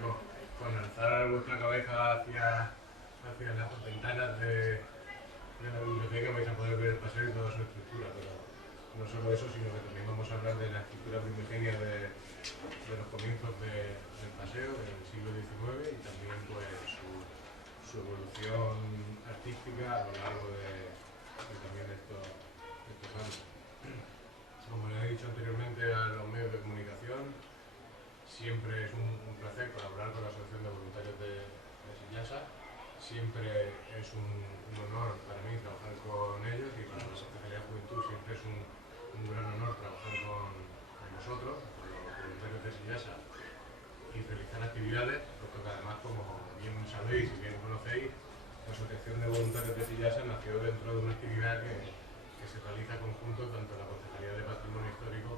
con alzar vuestra cabeza hacia las ventanas de la biblioteca vais a poder ver el paseo y toda su estructura, pero no solo eso, sino que también vamos a hablar de la escritura primigenia de los comienzos del paseo del siglo XIX y también pues su evolución artística a lo largo también de estos años. Como les he dicho anteriormente a los medios de comunicación, siempre es un placer colaborar con la Asociación de Voluntarios de Sillasa. Siempre es un honor para mí trabajar con ellos y para la Secretaría de Juventud siempre es un gran honor trabajar con vosotros, con los voluntarios de Sillasa y realizar actividades, puesto que además, como bien sabéis y bien conocéis, la Asociación de Voluntarios de Sillasa nació dentro de una actividad que se realiza conjunto tanto en la Concejalía de Patrimonio Histórico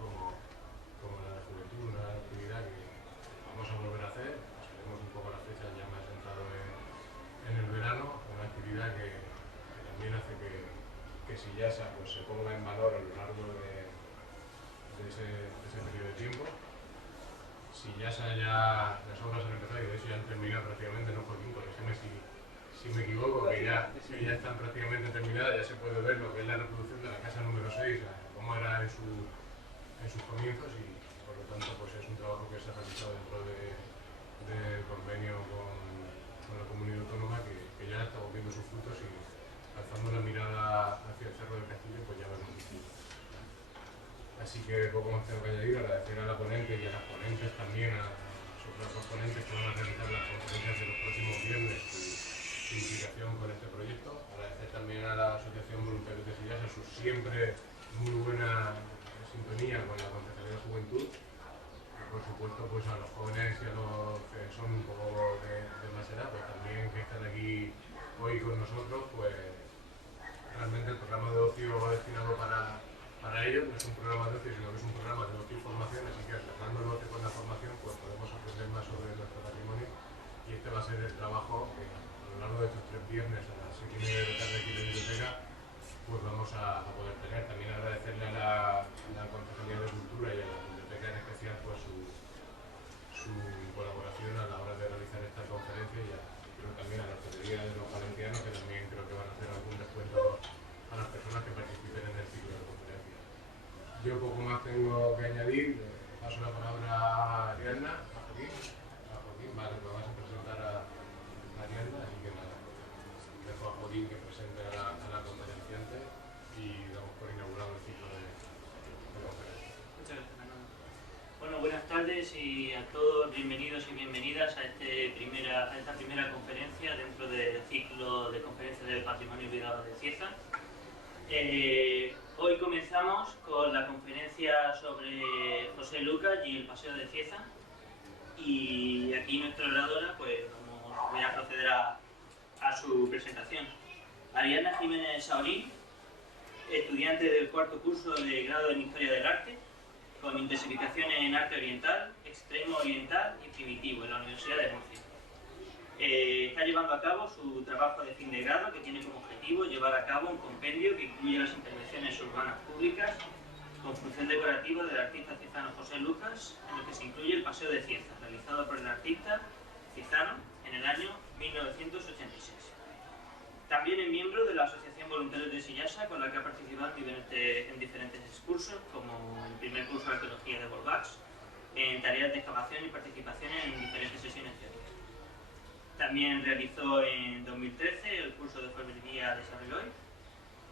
como en la de Juventud, una actividad que vamos a volver a hacer, pasaremos un poco las fechas ya más centrado en el verano, una actividad que también hace que Sillasa pues, se ponga en valor a lo largo de ese periodo de tiempo. Sillasa ya, las obras han empezado y de hecho ya han terminado prácticamente, ¿no, Joaquín? Corrígeme si me equivoco, que ya están prácticamente terminadas, ya se puede ver lo que es la reproducción de la casa número 6, cómo era en sus comienzos y por lo tanto pues es un trabajo que se ha realizado dentro del convenio con la comunidad autónoma que ya estamos viendo sus frutos y alzando la mirada hacia el Cerro del Castillo pues ya vemos el futuro. Así que poco más tengo que añadir, agradecer a la ponente y a las ponentes también, a los otros dos ponentes que van a realizar las conferencias de los próximos viernes su implicación con este proyecto. Agradecer también a la Asociación Voluntarios de Sillasa su siempre muy buena sintonía con la Concejalía de Juventud. Y por supuesto pues a los jóvenes y a los que son un poco de más edad, pues también que están aquí hoy con nosotros, pues realmente el programa de ocio va destinado para ellos, no es un programa de ocio, sino que es un programa de ocio y formación, así que alternando el ocio con la formación, pues podemos aprender más sobre nuestro patrimonio y este va a ser el trabajo que a lo largo de estos 3 viernes a las 7:30 de la tarde aquí en la biblioteca, pues vamos a poder tener. También agradecerle a la Concejalía de Cultura y a la biblioteca en especial pues su colaboración a la hora de realizar esta conferencia y creo también a la Hospitalería de los Valencianos, que también creo que van a hacer algún descuento a las personas que participen en el ciclo de conferencias. Yo poco más tengo que añadir, paso la palabra a Ariadna, a Joaquín, vale, pues vas a presentar a Ariadna, así que nada, dejo a Joaquín que presente a la conferenciante y damos por inaugurado el ciclo de conferencias. Muchas gracias, Fernando. Bueno, buenas tardes y a todos bienvenidos y bienvenidas a esta primera conferencia dentro del ciclo de conferencias del Patrimonio Olvidado de Cieza. Hoy comenzamos con la conferencia sobre José Lucas y el Paseo de Cieza y aquí nuestra oradora pues voy a proceder a su presentación. Ariadna Jiménez Saurín, estudiante del 4º curso de grado en Historia del Arte con intensificación en Arte Oriental, Extremo Oriental y Primitivo en la Universidad de Murcia. Está llevando a cabo su trabajo de fin de grado que tiene como objetivo llevar a cabo un compendio que incluye las intervenciones urbanas públicas con función decorativa del artista ciezano José Lucas, en el que se incluye el Paseo de Cieza, realizado por el artista ciezano en el año 1986. También es miembro de la Asociación Voluntarios de Sillasa, con la que ha participado en diferentes cursos, como el primer curso de Arqueología de Volvax, en tareas de excavación y participación en diferentes sesiones teóricas. También realizó en 2013 el curso de Orfebrería de Sarriloy.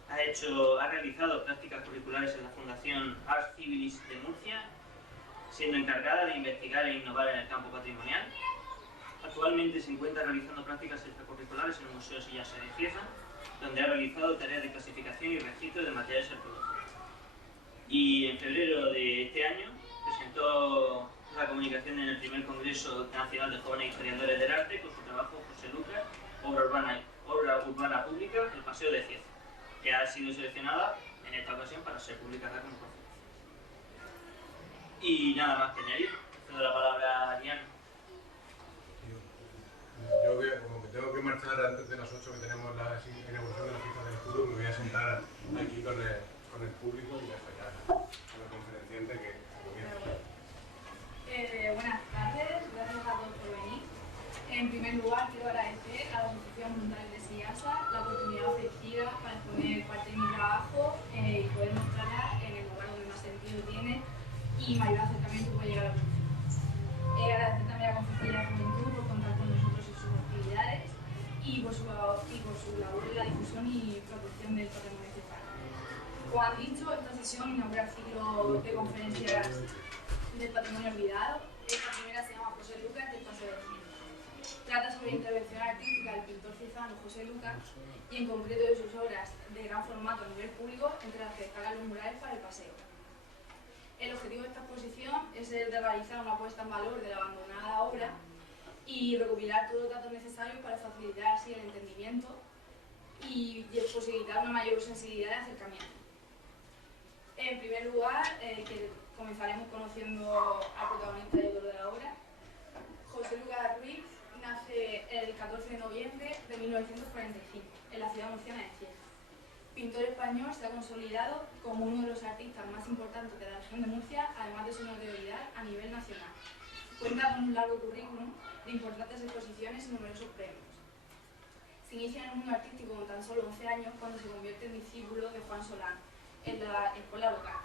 Ha realizado prácticas curriculares en la Fundación Ars Civilis de Murcia, siendo encargada de investigar e innovar en el campo patrimonial. Actualmente se encuentra realizando prácticas extracurriculares en el Museo Sillasa de Cieza, donde ha realizado tareas de clasificación y registro de materiales arqueológicos. Y en febrero de este año presentó la comunicación en el primer Congreso Nacional de Jóvenes Historiadores del Arte con su trabajo José Lucas, obra urbana pública, El Paseo de Cieza, que ha sido seleccionada en esta ocasión para ser publicada como conferencia. Y nada más que añadir, cedo la palabra a Ariadna. Yo como me tengo que marchar antes de las 8 que tenemos la inauguración de la fiesta del escudo, me voy a sentar aquí con el público y dejo ya a la conferenciante que comienza. Buenas tardes, gracias a todos por venir. En primer lugar, quiero agradecer a la Asociación Mundial de SIASA la oportunidad ofrecida para exponer parte de mi trabajo y poder mostrarla en el lugar donde más sentido tiene y mayor acercamiento puede llegar a la población. Agradecer también a la Concejalía de Juventud por contar con nosotros en sus actividades y por su labor en la difusión y protección del patrimonio municipal. Como han dicho, esta sesión inaugura el ciclo de conferencias del patrimonio olvidado. Esta primera se llama José Lucas del Paseo de Cine. Trata sobre la intervención artística del pintor ciezano José Lucas y en concreto de sus obras de gran formato a nivel público, entre las que destacan los murales para el paseo. El objetivo de esta exposición es el de realizar una puesta en valor de la abandonada obra y recopilar todos los datos necesarios para facilitar así el entendimiento y posibilitar una mayor sensibilidad de acercamiento. En primer lugar, que comenzaremos conociendo al protagonista y autor de la obra. José Lucas Ruiz nace el 14 de noviembre de 1945 en la ciudad murciana de Cieza. Pintor español, se ha consolidado como uno de los artistas más importantes de la región de Murcia, además de su notoriedad a nivel nacional. Cuenta con un largo currículum de importantes exposiciones y numerosos premios. Se inicia en el mundo artístico con tan solo 11 años cuando se convierte en discípulo de Juan Solán en la escuela local,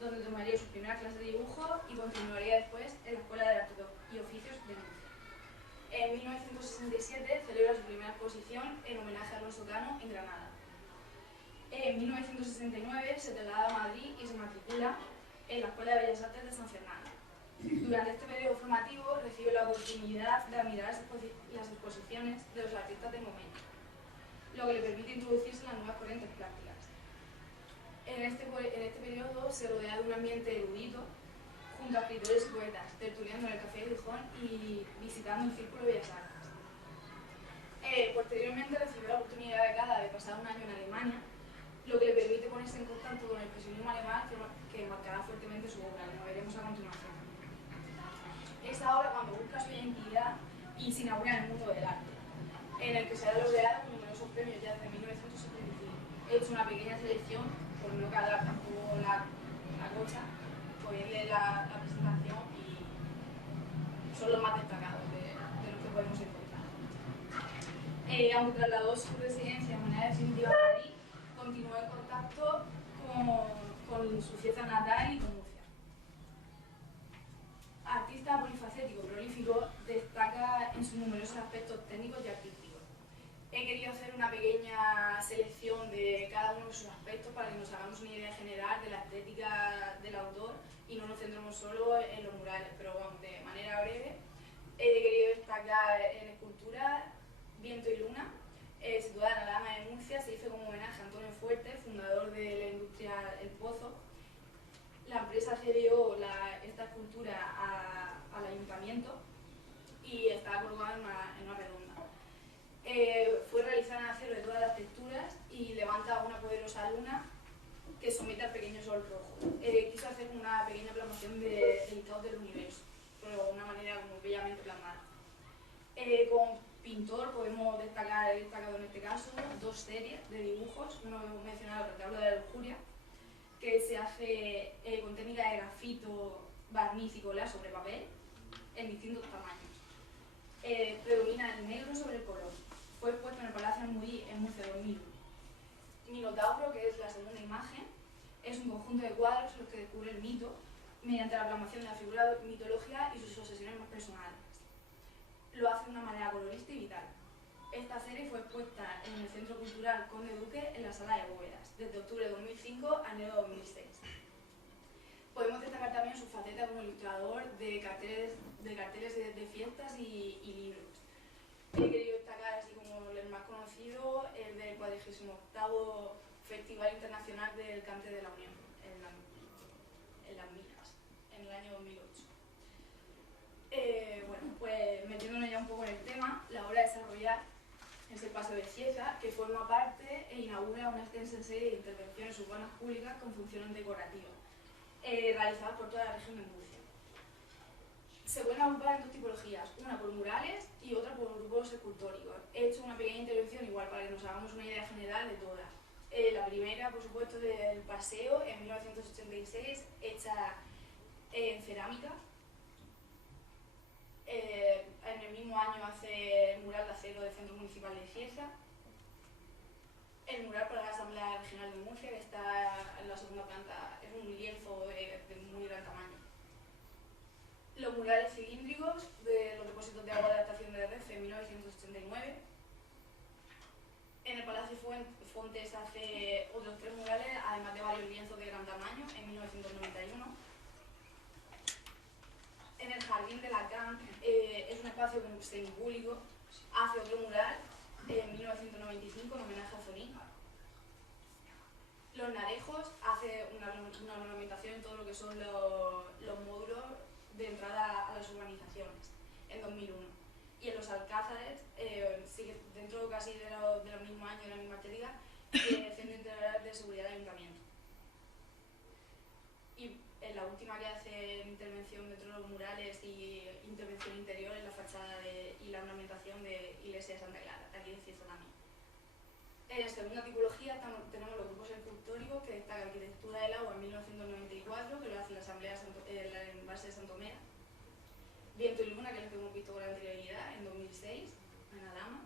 donde tomaría su primera clase de dibujo y continuaría después en la Escuela de Artes y Oficios de Murcia. En 1967 celebra su primera exposición en homenaje a Alonso Cano en Granada. En 1969 se traslada a Madrid y se matricula en la Escuela de Bellas Artes de San Fernando. Durante este periodo formativo recibe la oportunidad de admirar las exposiciones de los artistas del momento, lo que le permite introducirse en las nuevas corrientes plásticas. En este periodo se rodea de un ambiente erudito, junto a escritores y poetas, tertuliando en el Café de Gijón y visitando el Círculo de Bellas Artes. Posteriormente recibió la oportunidad becada de pasar un año en Alemania, lo que le permite ponerse en contacto con el expresionismo alemán que marcará fuertemente su obra, como veremos a continuación. Es ahora cuando busca su identidad y se inaugura en el mundo del arte, en el que se ha laureado con numerosos premios ya desde 1975. He hecho una pequeña selección, por no cargar tampoco la cocha, ponerle la presentación y son los más destacados de los que podemos encontrar. Aunque trasladó su residencia de manera definitiva a Madrid, continuó en contacto con su Cieza natal y con Murcia. Artista polifacético, prolífico, destaca en sus numerosos aspectos técnicos y artísticos. He querido hacer una pequeña selección de cada uno de sus aspectos para que nos hagamos una idea general de la estética del autor y no nos centremos solo en los murales, pero vamos, de manera breve. He querido destacar en escultura Viento y Luna, situada en la Dama de Murcia. Se hizo como homenaje a Antonio Fuerte, fundador de la industria El Pozo. La empresa cedió esta escultura al ayuntamiento y está colocada en una redonda. Fue realizada en acero de todas las texturas y levanta una poderosa luna que somete al pequeño sol rojo. Quiso hacer una pequeña plasmación del estado del universo, pero de una manera como bellamente plasmada. Como pintor podemos destacar, he destacado en este caso, dos series de dibujos. Uno hemos mencionado el retablo de la lujuria, que se hace con técnica de grafito, barniz y cola sobre papel en distintos tamaños. Predomina el negro sobre el color. Fue expuesto en el Palacio Almudí en Murcia 2000. Minotauro, que es la segunda imagen, es un conjunto de cuadros en los que descubre el mito mediante la plasmación de la figura mitológica y sus obsesiones más personales. Lo hace de una manera colorista y vital. Esta serie fue expuesta en el Centro Cultural Conde Duque en la Sala de Bóvedas, desde octubre de 2005 a enero de 2006. Podemos destacar también su faceta como ilustrador de carteles de fiestas y libros. He querido destacar, así como el más conocido, el del 48º Festival Internacional del Cante de la Unión, en Las Minas, en el año 2008. Bueno, pues metiéndonos ya un poco en el tema, la obra a desarrollar es el Paseo de Cieza, que forma parte e inaugura una extensa serie de intervenciones urbanas públicas con funciones decorativas, realizadas por toda la región de Murcia. Se pueden agrupar en dos tipologías, una por murales y otra por grupos escultóricos. He hecho una pequeña intervención igual para que nos hagamos una idea general de todas. La primera, por supuesto, del paseo, en 1986, hecha en cerámica. En el mismo año hace Los murales cilíndricos de los depósitos de agua de la estación de Renfe en 1989. En el Palacio Fontes hace otros 3 murales, además de varios lienzos de gran tamaño, en 1991. En el Jardín de Lacan, es un espacio semipúblico, hace otro mural en 1995 en homenaje a Zorín. Los Narejos hace una ornamentación en todo lo que son los módulos de entrada a las urbanizaciones en 2001. Y en los Alcázares, sigue dentro casi de los mismos años, de la misma estética, el Centro Integral de Seguridad del Ayuntamiento. Y en la última que hace intervención dentro de los murales y intervención interior en la fachada y la ornamentación de Iglesia de Santa Clara, aquí de Cieza también. En segunda tipología tenemos los grupos escultóricos que destacan Arquitectura del Agua en 1994, que lo hace la Asamblea en el embalse de Santomera. Viento y Luna, que es lo que hemos visto con anterioridad, en 2006, en Alhama.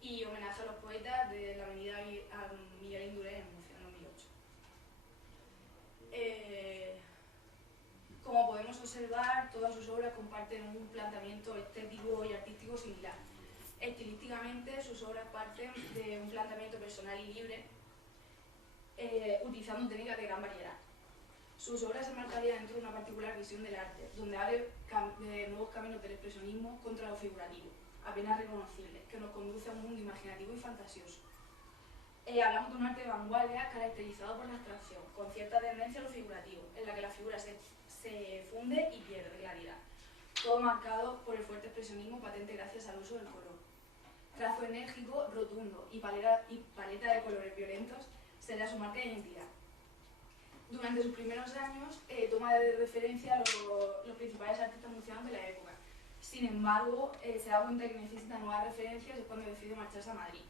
Y Homenaje a los poetas de la avenida Miguel Indurain en Murcia, en 2008. Como podemos observar, todas sus obras comparten un planteamiento estético y artístico similar. Estilísticamente, sus obras parten de un planteamiento personal y libre, utilizando técnicas de gran variedad. Sus obras se marcarían dentro de una particular visión del arte, donde abre nuevos caminos del expresionismo contra lo figurativo, apenas reconocibles, que nos conduce a un mundo imaginativo y fantasioso. Hablamos de un arte de vanguardia caracterizado por la abstracción, con cierta tendencia a lo figurativo, en la que la figura se funde y pierde claridad, todo marcado por el fuerte expresionismo patente gracias al uso del color. Trazo enérgico, rotundo y paleta de colores violentos será su marca de identidad. Durante sus primeros años toma de referencia los principales artistas murcianos de la época. Sin embargo, se da cuenta que necesita nuevas referencias y es cuando decide marcharse a Madrid.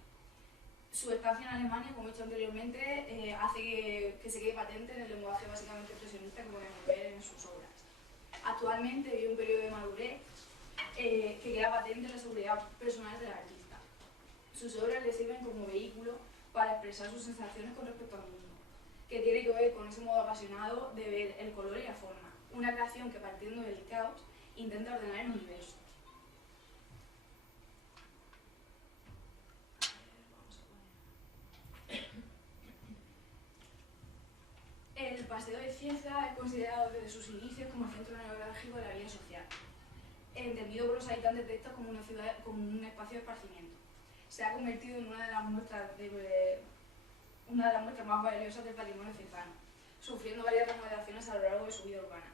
Su estancia en Alemania, como he dicho anteriormente, hace que se quede patente en el lenguaje básicamente expresionista que podemos ver en sus obras. Actualmente vive un periodo de madurez que queda patente en la seguridad personal del artista. Sus obras le sirven como vehículo para expresar sus sensaciones con respecto al mundo, que tiene que ver con ese modo apasionado de ver el color y la forma, una creación que partiendo del caos intenta ordenar el universo. El Paseo de Cieza es considerado desde sus inicios como el centro neurálgico de la vida social, entendido por los habitantes de esta como una ciudad, como un espacio de esparcimiento. Se ha convertido en una de las muestras más valiosas del patrimonio ciezano, sufriendo varias remodelaciones a lo largo de su vida urbana.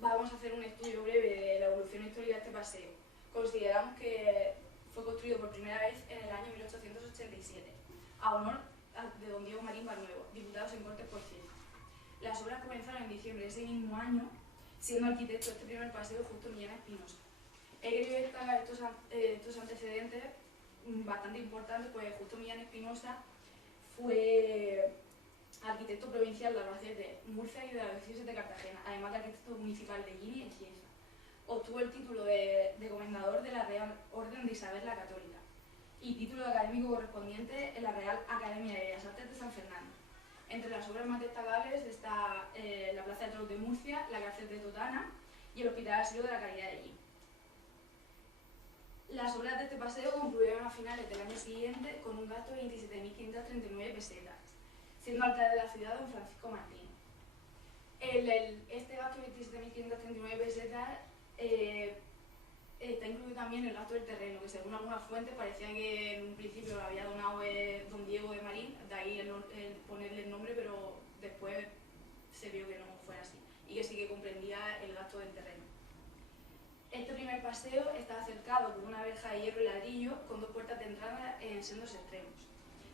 Vamos a hacer un estudio breve de la evolución histórica de este paseo. Consideramos que fue construido por primera vez en el año 1887, a honor de don Diego Marín Barnuevo, diputado en Cortes por Cieza. Las obras comenzaron en diciembre de ese mismo año, siendo arquitecto de este primer paseo Justo Millán Espinosa. He querido destacar estos antecedentes bastante importantes, pues Justo Millán Espinosa fue arquitecto provincial de Albacete, Murcia y de la diócesis de Cartagena, además de arquitecto municipal de Guinea y Cieza. Obtuvo el título de comendador de la Real Orden de Isabel la Católica y título de académico correspondiente en la Real Academia de Bellas Artes de San Fernando. Entre las obras más destacables está la Plaza de Toros de Murcia, la Cárcel de Totana y el Hospital Asilo de la Caridad de allí. Las obras de este paseo concluyeron a finales del año siguiente con un gasto de 27.539 pesetas, siendo alcalde de la ciudad don Francisco Martín. Este gasto de 27.539 pesetas está incluido también el gasto del terreno, que según algunas fuentes parecía que en un principio lo había donado don Diego de Marín, de ahí el ponerle el nombre, pero después se vio que no fuera así y que sí que comprendía el gasto del terreno. Este primer paseo estaba cercado por una verja de hierro y ladrillo con 2 puertas de entrada en sendos extremos.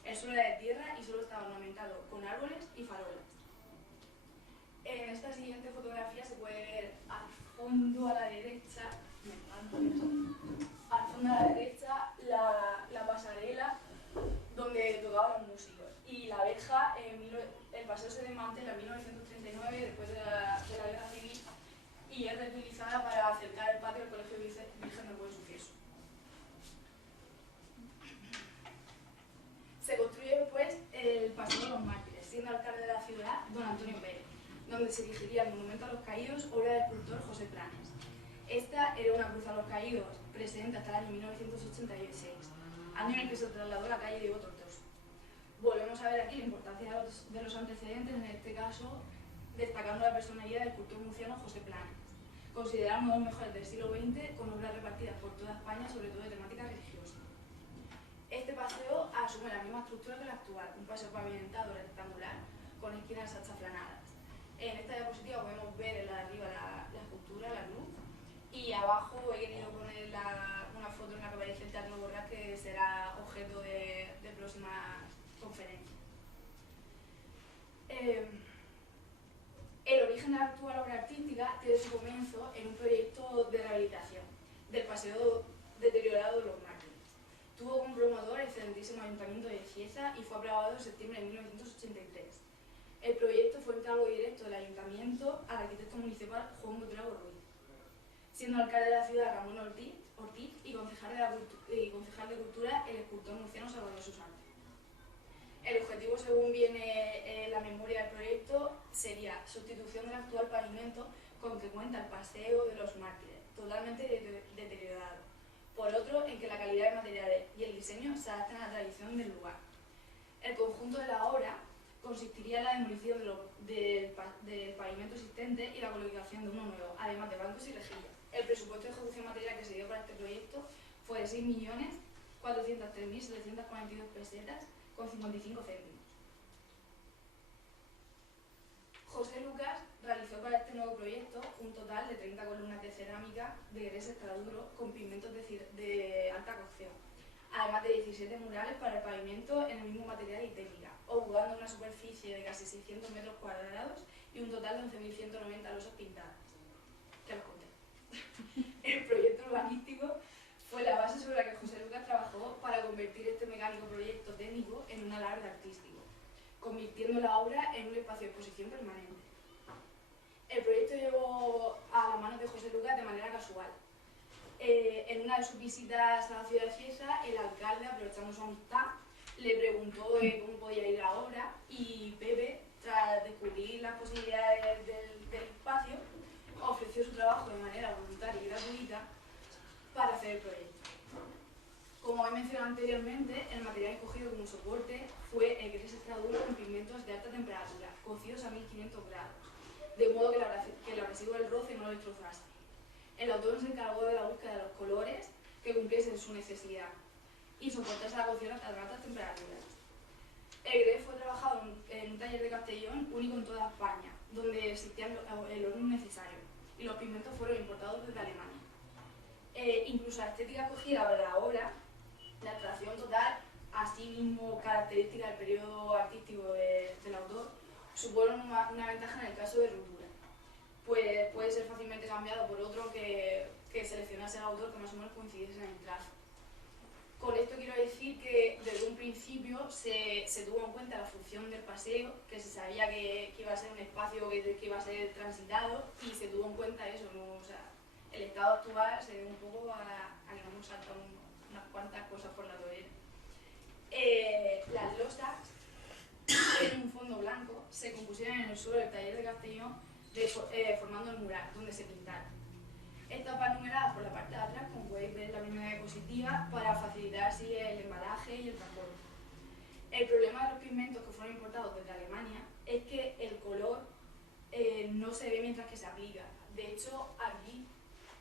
El suelo era de tierra y solo estaba ornamentado con árboles y farolas. En esta siguiente fotografía se puede ver al fondo a la derecha, la pasarela donde tocaban los músicos. Y la verja, el paseo se desmantela en 1939, después de la guerra civil, y es reutilizada para acercar el patio del Colegio Virgen del Buen Suceso. Se construye después el Paseo de los Mártires, siendo alcalde de la ciudad don Antonio Pérez, donde se erigiría el monumento a los caídos, obra del escultor José Planes. Esta era una cruz a los caídos presente hasta el año 1986, año en el que se trasladó la calle Diego Tortosa. Volvemos a ver aquí la importancia de los antecedentes, en este caso destacando la personalidad del escultor murciano José Planas, considerado uno de los mejores del siglo XX, con obras repartidas por toda España, sobre todo de temática religiosa. Este paseo asume la misma estructura que la actual, un paseo pavimentado rectangular con esquinas achaplanadas. En esta diapositiva podemos ver en la de arriba la escultura, la cruz, y abajo he querido poner una foto en la que aparece el Teatro Borrás, que será objeto de próximas conferencias. El origen de la actual obra artística tiene su comienzo en un proyecto de rehabilitación del paseo deteriorado de los Mártires. Tuvo como promotor el excelentísimo Ayuntamiento de Cieza y fue aprobado en septiembre de 1983. El proyecto fue encargo directo del Ayuntamiento al arquitecto municipal Juan Buitrago Ruiz, siendo alcalde de la ciudad Ramón Ortiz y concejal de Cultura el escultor murciano Salvador Susana. El objetivo, según viene en la memoria del proyecto, sería sustitución del actual pavimento con que cuenta el paseo de los Mártires, totalmente deteriorado. Por otro, en que la calidad de materiales y el diseño se adapten a la tradición del lugar. El conjunto de la obra consistiría en la demolición del pavimento existente y la colocación de uno nuevo, además de bancos y rejillas. El presupuesto de ejecución material que se dio para este proyecto fue de 6.403.742 pesetas con 55 céntimos. José Lucas realizó para este nuevo proyecto un total de 30 columnas de cerámica de gres extraduro con pigmentos de alta cocción, además de 17 murales para el pavimento en el mismo material y técnica, ocupando una superficie de casi 600 metros cuadrados y un total de 11.190 losas pintadas. Ya los conté. El proyecto urbanístico fue la base sobre la que José Lucas trabajó para convertir este mecánico proyecto técnico en un alarde artístico, convirtiendo la obra en un espacio de exposición permanente. El proyecto llegó a las manos de José Lucas de manera casual. En una de sus visitas a la ciudad de Cieza, el alcalde, aprovechando su amistad, le preguntó cómo podía ir la obra y Pepe, tras descubrir las posibilidades del espacio, ofreció su trabajo de manera voluntaria y gratuita para hacer el proyecto. Como he mencionado anteriormente, el material escogido como soporte fue el gres extraduro con pigmentos de alta temperatura, cocidos a 1500 grados, de modo que el abrasivo del roce no lo destrozase. El autor se encargó de la búsqueda de los colores que cumpliesen su necesidad y soportase la cocción a tan altas temperaturas. El gres fue trabajado en un taller de Castellón único en toda España, donde existía el horno necesario, y los pigmentos fueron importados desde Alemania. Incluso la estética escogida para la obra, la abstracción total, así mismo característica del periodo artístico del autor, supone una ventaja en el caso de ruptura, pues puede ser fácilmente cambiado por otro que seleccionase el autor que más o menos coincidiese en el trazo. Con esto quiero decir que desde un principio se tuvo en cuenta la función del paseo, que se sabía que iba a ser un espacio que iba a ser transitado, y se tuvo en cuenta eso, ¿no? O sea, el estado actual se debe un poco a que nos hemos saltado unas cuantas cosas por la torera. Las losas, en un fondo blanco, se compusieron en el suelo del taller de Castellón, formando el mural, donde se pintaron. Estas van numeradas por la parte de atrás, como podéis ver en la primera diapositiva, para facilitar así el embalaje y el transporte. El problema de los pigmentos que fueron importados desde Alemania es que el color no se ve mientras que se aplica. De hecho, aquí,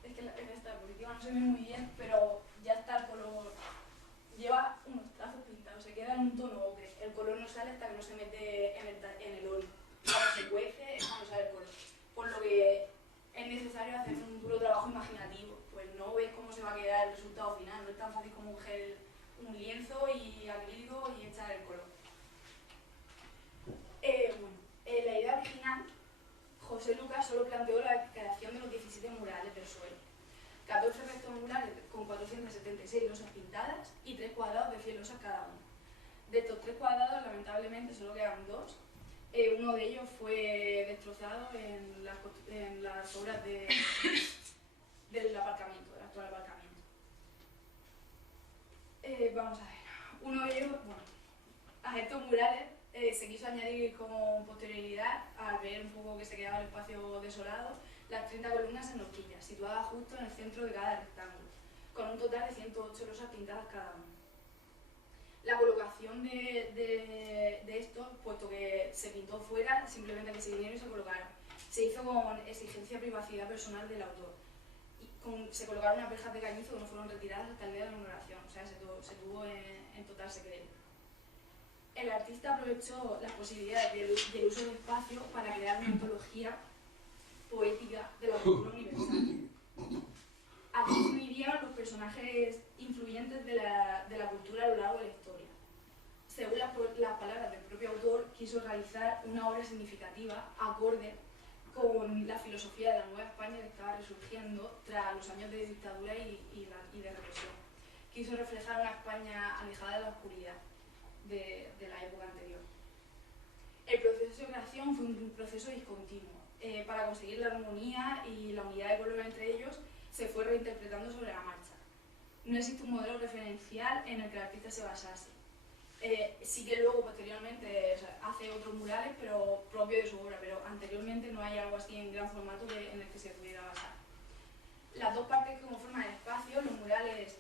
es que en esta diapositiva no se ve muy bien, pero ya está el color, lleva unos trazos pintados, se queda en un tono ocre. El color no sale hasta que no se mete en el horno. Cuando se cuece es cuando sale el color. Por lo que es necesario hacer un duro trabajo imaginativo, pues no ves cómo se va a quedar el resultado final, no es tan fácil como coger un lienzo y acrílico y echar el color. La idea original, José Lucas solo planteó la creación de los 17 murales del suelo, 14 restos murales con 476 losas pintadas y 3 cuadrados de 100 losas cada uno. De estos 3 cuadrados, lamentablemente, solo quedan 2. Uno de ellos fue destrozado en las obras del aparcamiento, del actual aparcamiento. Vamos a ver. Uno de ellos, bueno, a estos murales se quiso añadir como posterioridad, al ver un poco que se quedaba el espacio desolado, las 30 columnas en horquillas, situadas justo en el centro de cada rectángulo, con un total de 108 losas pintadas cada una. La colocación de esto, puesto que se pintó fuera, simplemente que se vinieron y se colocaron. Se hizo con exigencia de privacidad personal del autor. Se colocaron unas verjas de cañizo que no fueron retiradas hasta el día de la inauguración, o sea, se tuvo en total secreto. El artista aprovechó las posibilidades del uso del espacio para crear una antología poética de la cultura universal. Aquí incluirían los personajes influyentes de la cultura a lo largo de la historia. Según las palabras del propio autor, quiso realizar una obra significativa, acorde con la filosofía de la Nueva España que estaba resurgiendo tras los años de dictadura y de represión. Quiso reflejar una España alejada de la oscuridad de la época anterior. El proceso de creación fue un proceso discontinuo. Para conseguir la armonía y la unidad de color entre ellos, se fue reinterpretando sobre la marcha. No existe un modelo referencial en el que el artista se basase. Sí que luego, posteriormente, hace otros murales pero propios de su obra, pero anteriormente no hay algo así en gran formato en el que se pudiera basar. Las dos partes que conforman el espacio, los murales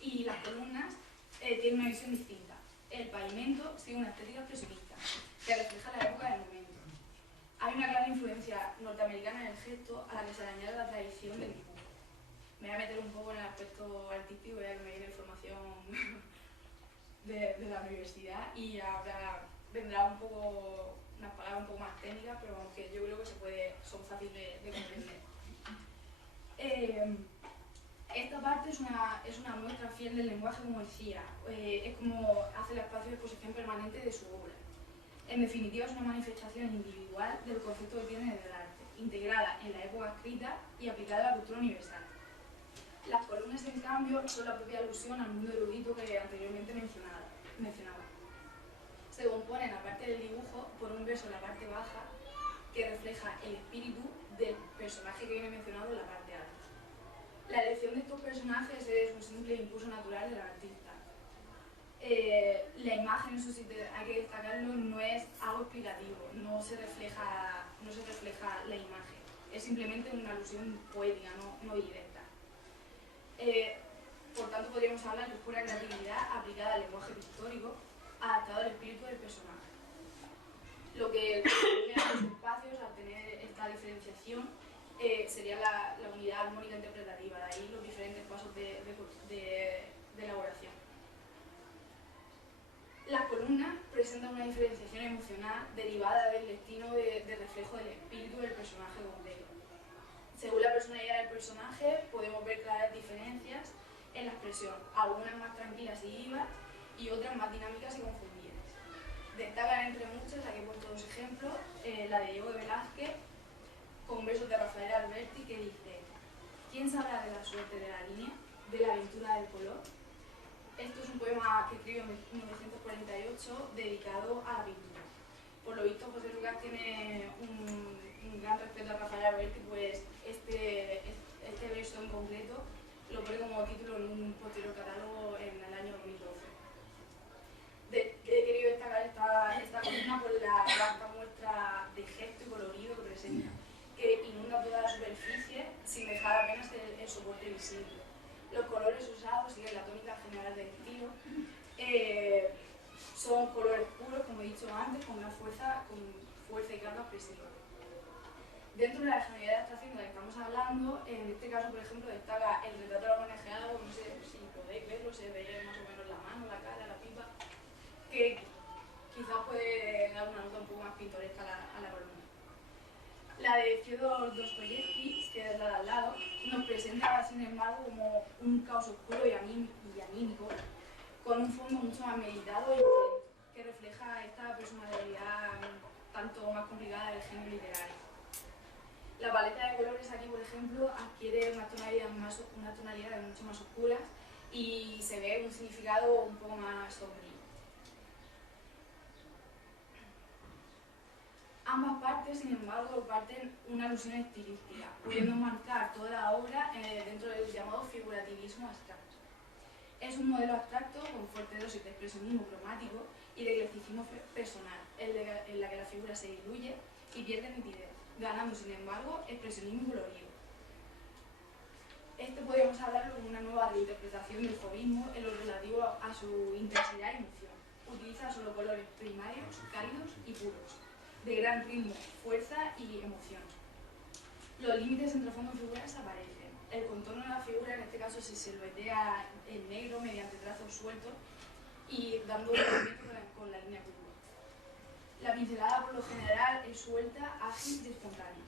y las columnas, tienen una visión distinta. El pavimento sigue una estética expresionista, que refleja la época del momento. Hay una clara influencia norteamericana en el gesto a la que se le añade la tradición del dibujo. Me voy a meter un poco en el aspecto artístico, ya que me viene información de la universidad, y ahora vendrá unas palabras un poco más técnicas, pero aunque yo creo que son fáciles de comprender. Esta parte es una muestra fiel del lenguaje, como decía, es como hace el espacio de exposición permanente de su obra. En definitiva, es una manifestación individual del concepto que tiene del arte, integrada en la época escrita y aplicada a la cultura universal. Las columnas, en cambio, son la propia alusión al mundo erudito que anteriormente mencionaba. Se componen, aparte del dibujo, por un verso en la parte baja que refleja el espíritu del personaje que viene mencionado en la parte alta. La elección de estos personajes es un simple impulso natural del artista. La imagen, eso sí hay que destacarlo, no es algo explicativo, no se refleja la imagen, es simplemente una alusión poética, no directa. Por tanto, podríamos hablar de pura creatividad aplicada al lenguaje pictórico, adaptado al espíritu del personaje. Lo que a los espacios, al tener esta diferenciación, sería la unidad armónica interpretativa, de ahí los diferentes pasos de elaboración. Las columnas presentan una diferenciación emocional derivada del destino de reflejo del espíritu del personaje concreto. Según la personalidad del personaje, podemos ver claras diferencias en la expresión, algunas más tranquilas y vivas y otras más dinámicas y confundidas. Destacan entre muchas, aquí he puesto dos ejemplos, la de Diego de Velázquez, con versos de Rafael Alberti, que dice: ¿quién sabrá de la suerte de la línea, de la aventura del color? Esto es un poema que escribió en 1948 dedicado a la pintura. Por lo visto, José Lucas tiene un gran respeto a Rafael Alberti, pues este verso en concreto lo pone como título en un posterior catálogo en el año 2012. He querido destacar esta columna por la vasta muestra de gesto y colorido que presenta, que inunda toda la superficie sin dejar apenas el soporte visible. Los colores usados siguen la tónica general del estilo. Son colores puros, como he dicho antes, con fuerza y carga expresiva. Dentro de la generalidad de abstracción de la que estamos hablando, en este caso, por ejemplo, destaca el retrato del homenajeado, no sé si podéis verlo, se ve más o menos la mano, la cara, la pipa, que quizás puede dar una nota un poco más pintoresca a la columna. La de Fyodor Dostoyevsky, que es la de al lado, nos presenta, sin embargo, como un caos oscuro y anímico, con un fondo mucho más meditado y que refleja esta personalidad tanto más complicada del género literario. La paleta de colores aquí, por ejemplo, adquiere unas tonalidades mucho más oscuras y se ve un significado un poco más sombrío. Ambas partes, sin embargo, parten una alusión estilística, pudiendo marcar toda la obra dentro del llamado figurativismo abstracto. Es un modelo abstracto con fuerte dosis de expresionismo cromático y de eclecticismo personal, en la que la figura se diluye y pierde nitidez, ganando sin embargo expresionismo colorido. Esto podríamos hablarlo como una nueva reinterpretación del fauvismo en lo relativo a su intensidad y emoción. Utiliza solo colores primarios, cálidos y puros, de gran ritmo, fuerza y emoción. Los límites entre fondo y figura desaparecen. El contorno de la figura en este caso se siluetea en negro mediante trazos sueltos y dando un movimiento con la línea curva. La pincelada por lo general es suelta, ágil y espontánea.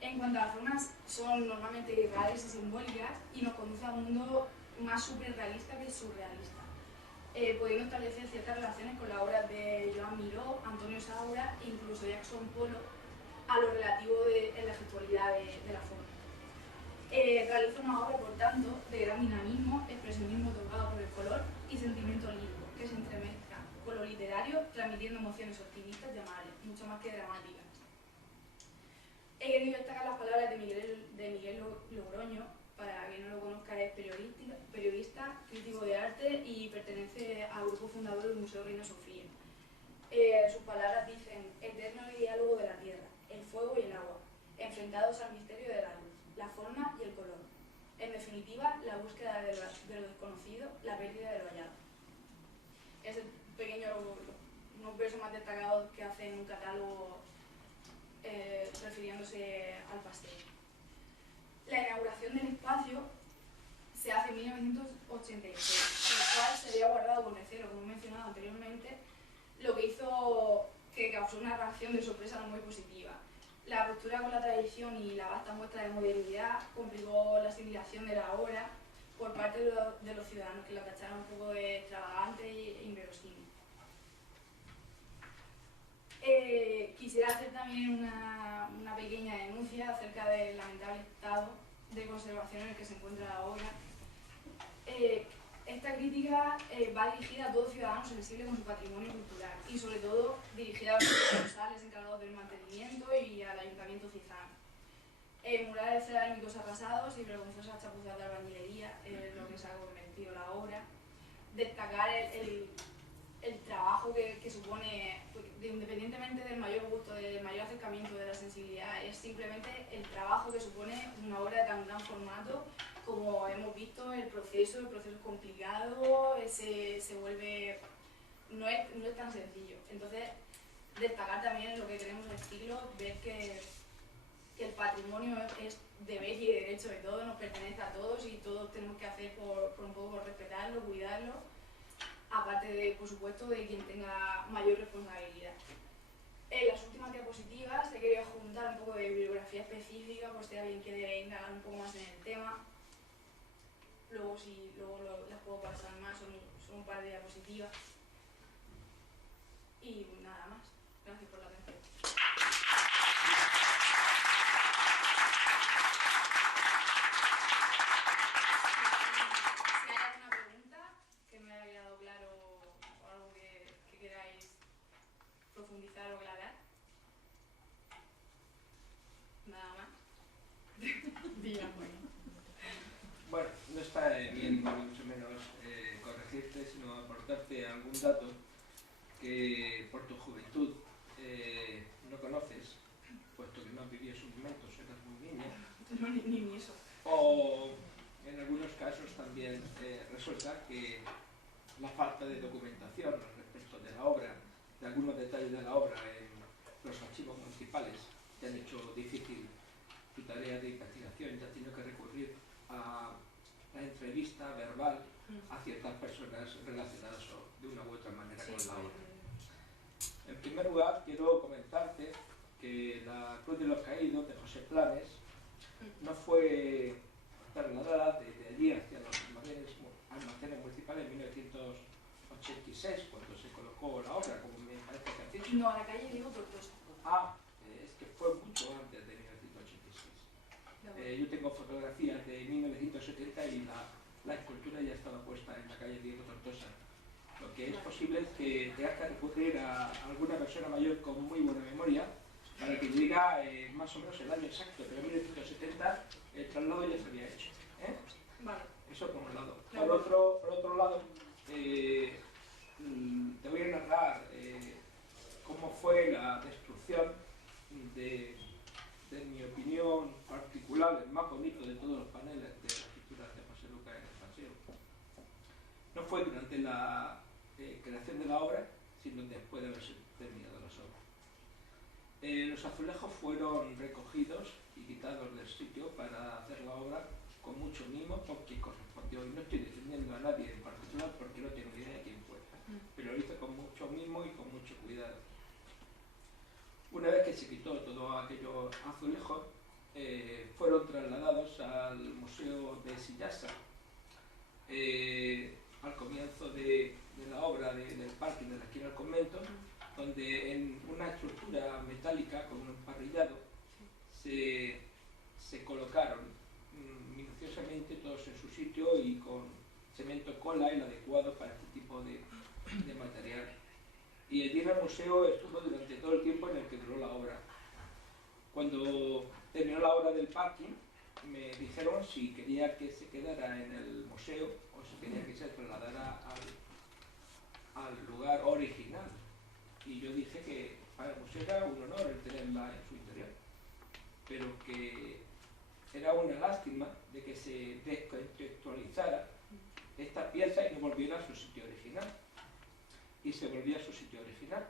En cuanto a las formas, son normalmente irreales y simbólicas y nos conduce a un mundo más superrealista que surrealista, pudiendo establecer ciertas relaciones con las obras de Joan Miró, Antonio Saura e incluso Jackson Pollock a lo relativo en la gestualidad de la forma. Realiza una obra, por tanto, de gran dinamismo, expresionismo tocado por el color y sentimiento lírico, que se entremezcla con lo literario, transmitiendo emociones optimistas y amables, mucho más que dramáticas. He querido destacar las palabras de Miguel Logroño. Para quien no lo conozca, es periodista, crítico de arte y pertenece al grupo fundador del Museo Reina Sofía. Sus palabras dicen: eterno diálogo de la tierra, el fuego y el agua, enfrentados al misterio de la luz, la forma y el color. En definitiva, la búsqueda de lo desconocido, la pérdida de lo hallado. Es el pequeño, unos versos más destacados que hace en un catálogo refiriéndose al pastel. La inauguración del espacio se hace en 1986, el cual se había guardado con recelo, como he mencionado anteriormente, lo que hizo que causó una reacción de sorpresa no muy positiva. La ruptura con la tradición y la vasta muestra de modernidad complicó la asimilación de la obra por parte de los ciudadanos, que la tacharon un poco de extravagante e inverosímil. Quisiera hacer también una pequeña denuncia acerca del lamentable estado de conservación en el que se encuentra la obra. Esta crítica va dirigida a todo ciudadano sensible con su patrimonio cultural y sobre todo dirigida a los responsables encargados del mantenimiento y al Ayuntamiento Cizán. Murales cerámicos arrasados y vergonzosas chapuzas de albañilería es lo que se ha convertido la obra. Destacar el trabajo que supone, independientemente del mayor gusto, del mayor acercamiento, de la sensibilidad, es simplemente el trabajo que supone una obra de tan gran formato. Como hemos visto, el proceso es complicado, se vuelve, no es tan sencillo. Entonces, destacar también lo que queremos decirlo, ver que el patrimonio es deber y derecho de todos, nos pertenece a todos y todos tenemos que hacer por un poco por respetarlo, cuidarlo, aparte de, por supuesto, de quien tenga mayor responsabilidad. En las últimas diapositivas he querido juntar un poco de bibliografía específica por si alguien quiere indagar un poco más en el tema. Luego las puedo pasar más, son un par de diapositivas. Y nada más. Gracias por la atención. Si hay alguna pregunta que me haya quedado claro o algo que queráis profundizar o aclarar. Nada más. Bueno, no está bien, mucho menos corregirte, sino aportarte algún dato que por tu juventud no conoces, puesto que no has vivido esos momentos, eras muy niña. No, ni eso. O en algunos casos también resulta que la falta de documentación respecto de la obra, de algunos detalles de la obra en los archivos municipales, te han hecho difícil tu tarea de investigación, ya has tenido que recurrir a la entrevista verbal a ciertas personas relacionadas de una u otra manera con la obra. En primer lugar, quiero comentarte que la Cruz de los Caídos de José Planes no fue trasladada desde allí hacia los almacenes municipales en 1986, cuando se colocó la obra, como me parece que has dicho. No, a la calle Diego Tortosa. Es que fue mucho antes de 1986. Yo tengo fotografías de 1970 y la escultura ya estaba puesta en la calle Diego Tortosa. Lo que es posible es que tengas que recurrir a alguna persona mayor con muy buena memoria para que diga más o menos el año exacto, pero en 1970 el traslado ya se había hecho. Vale. Eso por un lado. Por otro lado, te voy a narrar cómo fue la destrucción de No fue durante la creación de la obra, sino después de haberse terminado las obras. Los azulejos fueron recogidos y quitados del sitio para hacer la obra con mucho mimo, porque correspondió, y no estoy defendiendo a nadie en particular porque no tengo idea de quién fue, pero lo hizo con mucho mimo y con mucho cuidado. Una vez que se quitó todo aquellos azulejos, fueron trasladados al Museo de Sillasa, al comienzo de la obra del parking de la esquina del convento, donde en una estructura metálica con un emparrillado se colocaron minuciosamente todos en su sitio y con cemento cola, el adecuado para este tipo de material. Y allí en el museo estuvo durante todo el tiempo en el que duró la obra. Cuando terminó la obra del parking, me dijeron si quería que se quedara en el museo o si quería que se trasladara al lugar original. Y yo dije que para el museo era un honor el tenerla en su interior, pero que era una lástima de que se descontextualizara esta pieza y no volviera a su sitio original. Y se volvió a su sitio original.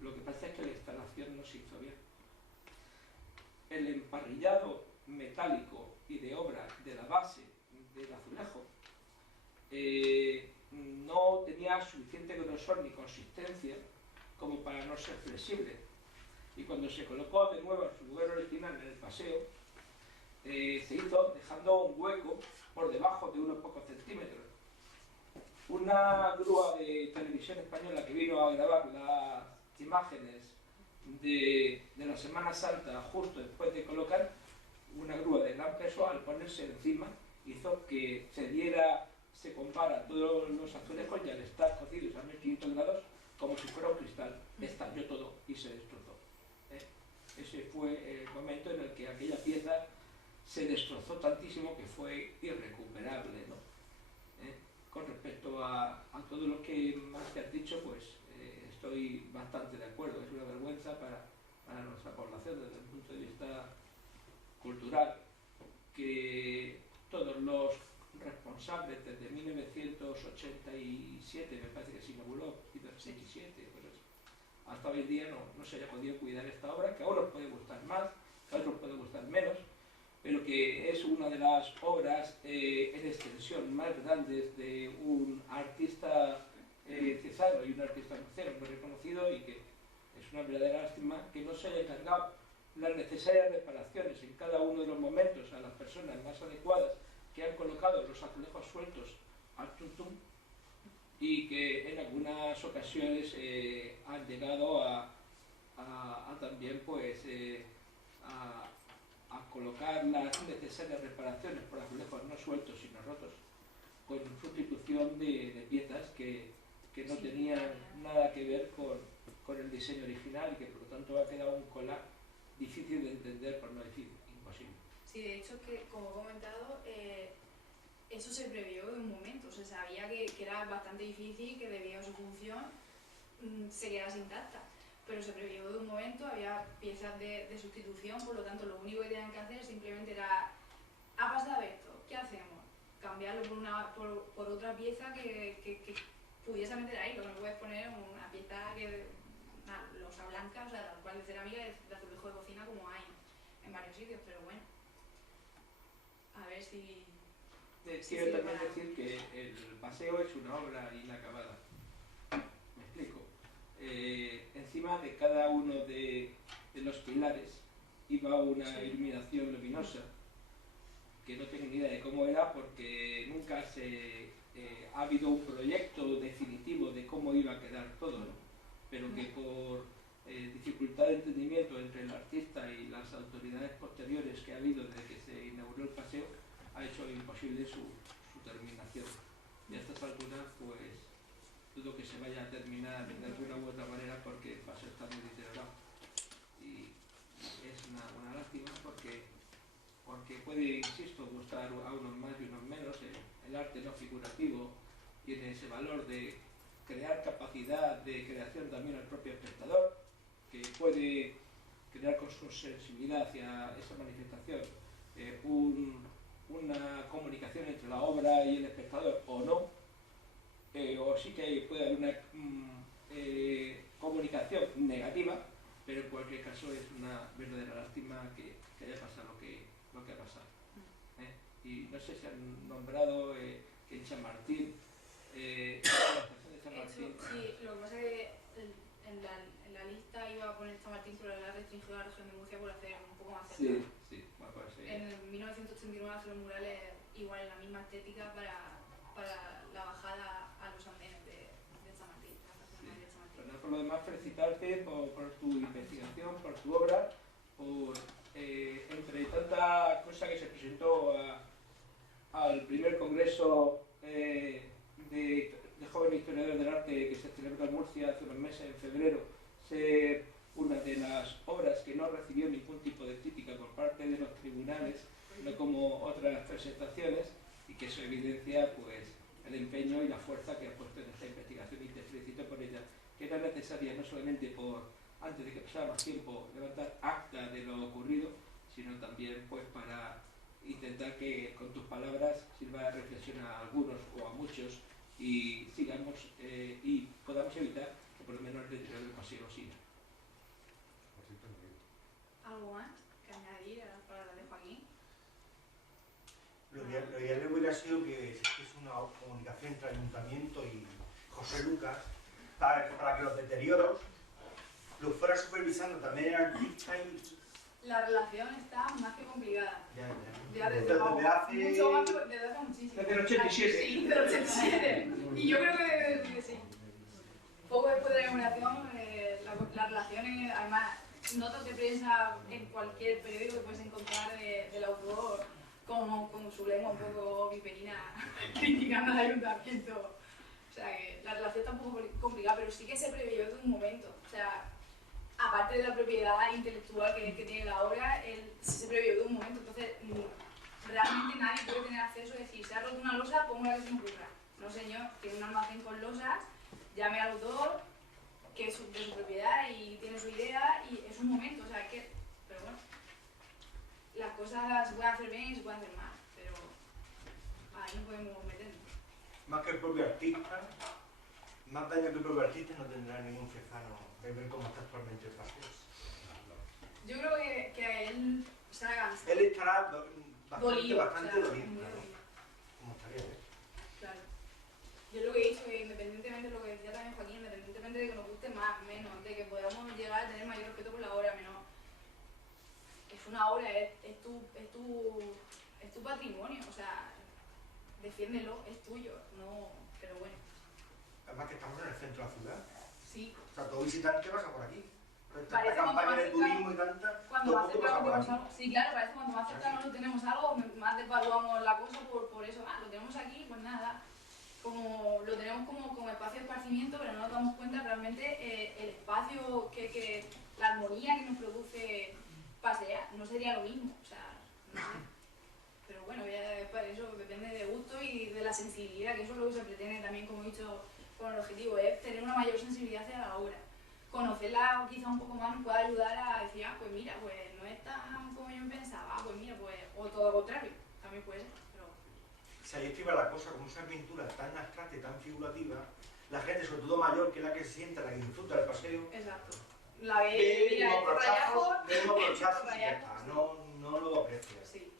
Lo que pasa es que la instalación no se hizo bien. El emparrillado metálico y de obra de la base del azulejo no tenía suficiente grosor ni consistencia como para no ser flexible. Y cuando se colocó de nuevo en su lugar original en el paseo, se hizo dejando un hueco por debajo de unos pocos centímetros. Una grúa de Televisión Española que vino a grabar las imágenes de la Semana Santa justo después de colocar, una grúa de gran peso, al ponerse encima hizo que se compara todos los azulejos y al estar cocidos a 1500 grados como si fuera un cristal, estalló todo y se destrozó. Ese fue el momento en el que aquella pieza se destrozó tantísimo que fue irrecuperable, ¿no? Con respecto a todo lo que más te has dicho, pues estoy bastante de acuerdo. Es una vergüenza para nuestra población desde el punto de vista cultural que todos los responsables desde 1987, me parece que se inauguró, 87, pues hasta hoy en día no se haya podido cuidar esta obra, que a unos puede gustar más, a otros puede gustar menos, pero que es una de las obras en extensión más grandes de un artista cesano y un artista murciano muy reconocido, y que es una verdadera lástima que no se haya encargado las necesarias reparaciones en cada uno de los momentos a las personas más adecuadas que han colocado los azulejos sueltos al tuntum, y que en algunas ocasiones han llegado a también pues a colocar las necesarias reparaciones por azulejos no sueltos sino rotos, con sustitución de piezas que no tenían nada que ver con el diseño original y que por lo tanto ha quedado un collage difícil de entender, por no decir imposible. Sí, de hecho, que como he comentado, eso se previó en un momento. Se sabía que era bastante difícil, que debido a su función se quedase intacta, pero se previó de un momento, había piezas de sustitución, por lo tanto lo único que tenían que hacer simplemente era: ha pasado esto, ¿qué hacemos? Cambiarlo por otra pieza que pudiese meter ahí. Lo que no puedes poner una pieza una losa blanca, o sea, tal cual de cerámica, de azulejo de cocina, como hay en varios sitios, pero bueno, a ver si... Quiero también decir que el paseo es una obra inacabada. Me explico. Encima de cada uno de los pilares iba una iluminación luminosa que no tengo ni idea de cómo era, porque nunca ha habido un proyecto definitivo de cómo iba a quedar todo, ¿no? Pero que por dificultad de entendimiento entre el artista y las autoridades posteriores que ha habido desde que se inauguró el paseo, ha hecho imposible su terminación. Y a estas alturas, pues, dudo que se vaya a terminar de alguna u otra manera, porque va a ser tan muy deteriorado. Y es una lástima porque puede, insisto, gustar a unos más y unos menos. El arte no figurativo tiene ese valor de crear capacidad de creación también al propio espectador, que puede crear con su sensibilidad hacia esa manifestación una comunicación entre la obra y el espectador o no, o sí que puede haber una comunicación negativa, pero en cualquier caso es una verdadera lástima que haya pasado lo que ha pasado. Y no sé si han nombrado que en San Martín, la estación de San Martín... Sí, lo que pasa es que en la lista iba a poner San Martín, pero la ha restringido a la región de Murcia por hacer un poco más cerca. Sí, bueno, pues, En 1989 hace los murales igual en la misma estética para la bajada a los andenes de San Martín, la estación de San Martín. Bueno, por lo demás, felicitarte por tu investigación, por tu obra, por entre tanta cosa que se presentó al primer congreso de jóvenes historiadores del arte que se celebró en Murcia hace unos meses, en febrero, ser una de las obras que no recibió ningún tipo de crítica por parte de los tribunales, no como otras presentaciones, y que eso evidencia pues el empeño y la fuerza que ha puesto en esta investigación, y te felicito por ella, que era necesaria no solamente por, antes de que pasara más tiempo, levantar acta de lo ocurrido, sino también pues para intentar que con tus palabras sirva de reflexión a algunos o a muchos y sigamos y podamos evitar que por lo menos el deterioro del paseo siga. ¿Algo más que añadir a las palabras de Joaquín? Lo ideal hubiera sido que existiese una comunicación entre el Ayuntamiento y José Lucas para que los deterioros los fuera supervisando también el artista y... La relación está más que complicada. Ya Desde desde hace... mucho antes, desde hace muchísimo. Desde el 87. Sí, desde el 87. Y yo creo que sí. Poco después de la inauguración, las relaciones, además, notas de prensa en cualquier periódico que puedes encontrar del autor con su lengua un poco viperina criticando al ayuntamiento. O sea que la relación está un poco complicada, pero sí que se preveyó de un momento. O sea, aparte de la propiedad intelectual que tiene la obra, sí se previó de un momento. Entonces, realmente nadie puede tener acceso a decir, se ha roto una losa, pongo la que se me ocurra. No, señor, tiene un almacén con losas, llame al autor, que es de su propiedad y tiene su idea, y es un momento. O sea, que... Pero bueno, las cosas se pueden hacer bien y se pueden hacer mal, pero ahí no podemos meternos. Más que el propio artista, más daño que el propio artista no tendrá ningún ciezano de ver cómo está actualmente el paseo. Yo creo que a él se ha cansado. Él estará Dolido, bastante o sea, dolido, muy claro. dolido. Como estaría bien. Claro. Yo lo que he dicho, que independientemente de lo que decía también Joaquín, independientemente de que nos guste más, menos, de que podamos llegar a tener mayor respeto por la obra, menos, es una obra, es tu patrimonio, o sea, defiéndelo, es tuyo, no, pero bueno. Además que estamos en el centro de la ciudad. Sí. O sea, todo visitante pasa por aquí. Tanta Parece campaña de cuando más turismo y tanta, Cuando todo más el mundo pasa cercano por tenemos aquí. algo, sí, claro, parece que cuando más cercano no tenemos algo, más devaluamos la cosa por eso. Lo tenemos aquí, pues nada, como lo tenemos como espacio de esparcimiento, pero no nos damos cuenta realmente el espacio, la armonía que nos produce pasear, no sería lo mismo, o sea, no sé. Pero bueno, ya después eso depende de gusto y de la sensibilidad, que eso es lo que se pretende también, como he dicho, con el objetivo, es tener una mayor sensibilidad hacia la obra. Conocerla quizá un poco más nos puede ayudar a decir, pues mira, pues no es tan como yo pensaba, pues mira, pues, o todo lo contrario, también puede ser, pero... Si ahí estiva la cosa, como es una pintura tan abstracta y tan figurativa, la gente, sobre todo mayor, que es la que se sienta, la que disfruta del paseo, Exacto. La ve, mira, este rayajo... ve un brochazo y ya está, no lo aprecia. Sí.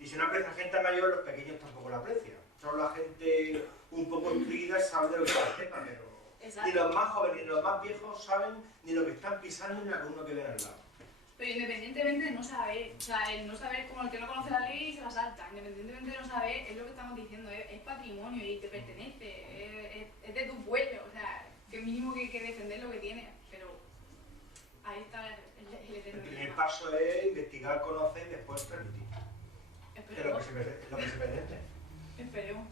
Y si no aprecia gente mayor, los pequeños tampoco la aprecian. Solo la gente un poco instruida sabe de lo que va el tema, pero... Exacto. Ni los más jóvenes ni los más viejos saben ni lo que están pisando ni lo que ven al lado. Pero independientemente de no saber, o sea, el no saber como el que no conoce la ley y se la salta, independientemente de no saber, es lo que estamos diciendo, es patrimonio y te pertenece, es de tu pueblo, o sea, que mínimo que defender lo que tienes, pero ahí está el eterno. El primer paso es investigar, conocer y después transmitir. Es lo Esperemos. que se pretende. Esperemos.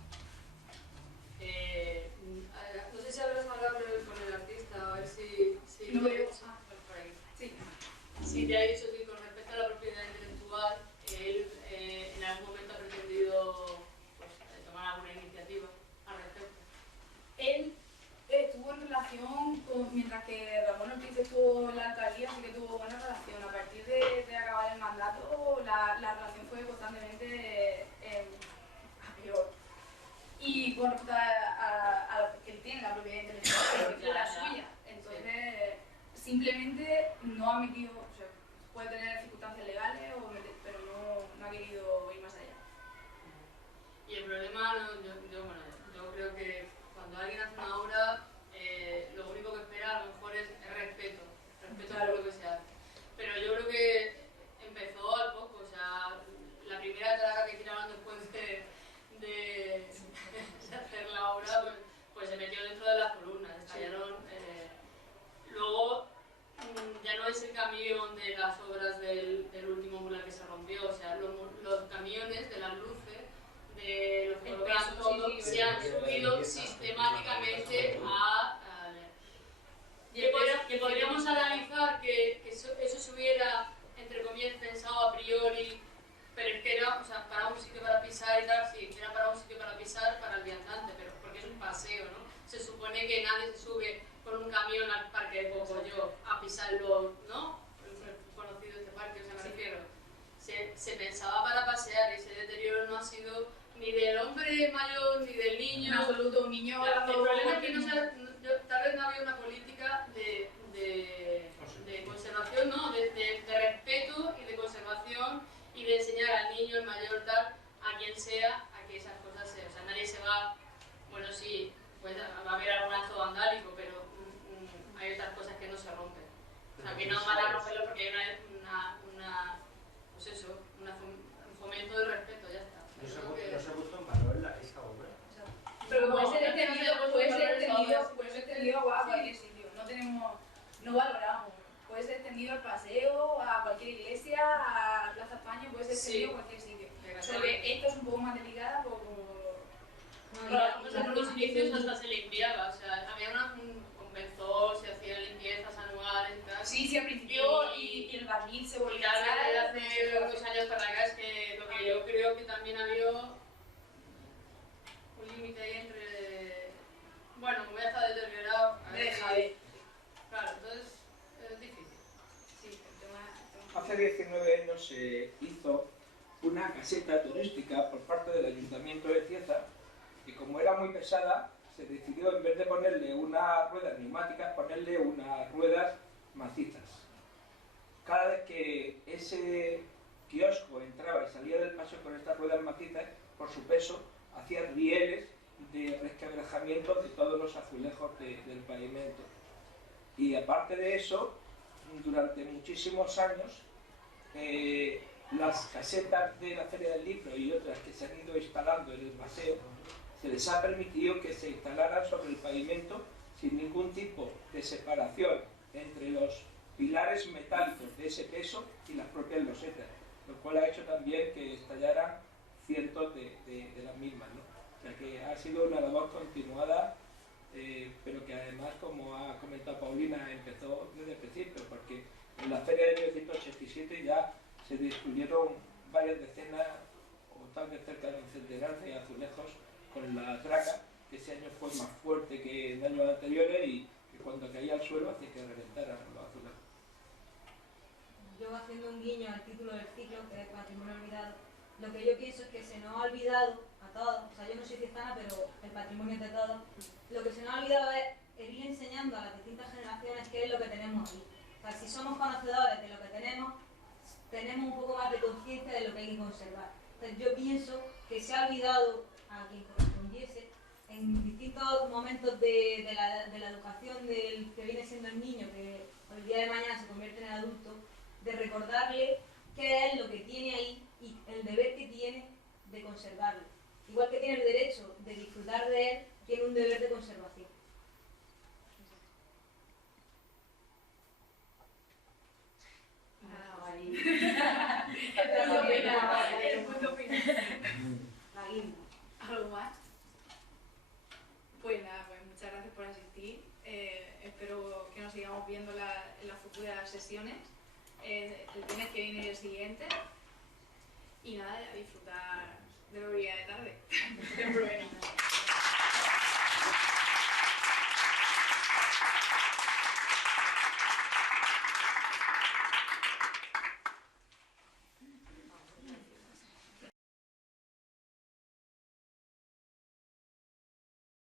No sé si hablas ahora con el artista, a ver si No veo. por aquí. Sí. Sí, te ha dicho que con respecto a la propiedad intelectual, él en algún momento ha pretendido pues, tomar alguna iniciativa al respecto. Él estuvo en relación con, mientras que Ramón Ortiz estuvo en la alcaldía, sí que tuvo buena relación. A partir de acabar el mandato, la relación fue constantemente a peor. Y con respecto a simplemente no ha metido, o sea, puede tener circunstancias legales, pero no ha querido ir más allá. Y el problema, yo creo que cuando alguien hace una obra, lo único que espera a lo mejor es respeto Claro. por lo que se hace. Pero yo creo que empezó al poco, o sea, la primera traga que tiraron después de hacer la obra, pues se metió dentro de las columnas, estallaron. Luego ya no es el camión de las obras del último mural que se rompió, o sea, los camiones de las luces, de los que colocan todo, se han subido sistemáticamente a que podríamos analizar que eso se hubiera, entre comillas, pensado a priori, pero es que era, o sea, para un sitio para pisar y tal, sí, era para un sitio para pisar para el viandante, pero porque es un paseo, ¿no? Se supone que nadie se sube con un camión al parque de Pocoyo a pisarlo, ¿no? Conocido este parque, o sea, me refiero. Se pensaba para pasear y ese deterioro no ha sido ni del hombre mayor ni del niño. En absoluto, un niño. El problema es que tal vez no había una política de conservación, ¿no? De respeto y de conservación y de enseñar al niño, al mayor, tal, a quien sea, a que esas cosas se... O sea, nadie se va... Bueno, sí, pues va a haber algún acto vandálico, pero hay otras cosas que no se rompen. O sea, que no van a romperlo porque hay pues eso, un fomento del respeto, ya está. No se ha puesto en valor esa obra. Pero No, puede ser no se extendido, ha puede puesto ser en valor extendido a cualquier sitio. No valoramos. Puede ser extendido al paseo, a cualquier iglesia, a Plaza España, puede ser extendido a cualquier sitio. Solo que esto es un poco más delicada por... En unos inicios hasta se limpiaba, o sea, había un conventor, se hacían limpiezas anuales y tal. Sí, al principio y el barniz se volvía a hacer. Hace unos años para acá es que lo que yo creo que también había un límite ahí entre... Bueno, como ya está deteriorado... Claro, entonces es difícil. Sí, el tema... Hace 19 años se hizo una caseta turística por parte del Ayuntamiento de Cieza y como era muy pesada, se decidió en vez de ponerle unas ruedas neumáticas, ponerle unas ruedas macizas. Cada vez que ese kiosco entraba y salía del paso con estas ruedas macizas, por su peso, hacía rieles de resquebrajamiento de todos los azulejos del pavimento. Y aparte de eso, durante muchísimos años, las casetas de la Feria del Libro y otras que se han ido instalando en el paseo, se les ha permitido que se instalaran sobre el pavimento sin ningún tipo de separación entre los pilares metálicos de ese peso y las propias losetas, lo cual ha hecho también que estallaran cientos de las mismas, ¿no? O sea que ha sido una labor continuada, pero que además, como ha comentado Paulina, empezó desde el principio, porque en la feria de 1987 ya se destruyeron varias decenas, o tal vez cerca de un centenar de azulejos con la traca, que ese año fue más fuerte que en años anteriores y que cuando caía al suelo hacía que reventaran los azulejos. Yo, haciendo un guiño al título del ciclo, que es Patrimonio Olvidado, lo que yo pienso es que se nos ha olvidado a todos, o sea, yo no soy ciezana, pero el patrimonio es de todos, lo que se nos ha olvidado es ir enseñando a las distintas generaciones qué es lo que tenemos aquí. O sea, si somos conocedores de lo que tenemos un poco más de conciencia de lo que hay que conservar. Entonces yo pienso que se ha olvidado a quien correspondiese en distintos momentos de la educación del que viene siendo el niño, que el día de mañana se convierte en adulto, de recordarle qué es lo que tiene ahí y el deber que tiene de conservarlo. Igual que tiene el derecho de disfrutar de él, tiene un deber de conservación. El punto final. La guinda. ¿Algo más? Pues nada, pues muchas gracias por asistir. Espero que nos sigamos viendo en las futuras sesiones, el viernes que viene y el siguiente. Y nada, a disfrutar de la orilla de tarde.